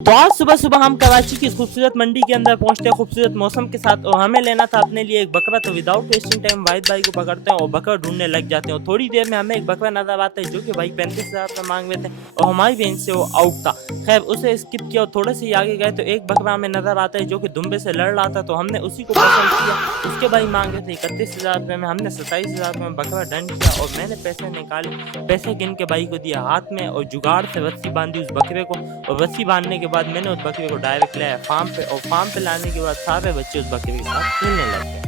तो आज सुबह-सुबह हम कराची की इस खूबसूरत मंडी के अंदर पहुँचते हैं खूबसूरत मौसम के साथ और हमें लेना था अपने लिए एक बकरा। तो विदाउट वेस्टिंग टाइम वाहिद भाई को पकड़ते हैं और बकरा ढूँढने लग जाते हैं और थोड़ी देर में हमें एक बकरा नज़र आता है जो कि भाई 35,000 रुपए माँग रहे थे और हमारी रेंज से वो आउट था। खैर उसे स्किप किया और थोड़े से ही आगे गए तो एक बकरा हमें नज़र आता है जो कि दुम्बे से लड़ रहा था, तो हमने उसी को पसंद किया। उसके भाई माँग रहे थे 31,000 रुपए में, हमने 27,000 रुपए में बकरा डन किया और मैंने पैसे निकाले, पैसे गिन के भाई को दिया हाथ में और जुगाड़ से रस्सी बाँधी उस बकरे को। और रस्सी बांधने के बाद मैंने उस बकरे को डायरेक्ट लाया फार्म पे और फार्म पे लाने के बाद सारे बच्चे उस बकरे के साथ खेलने लग गए।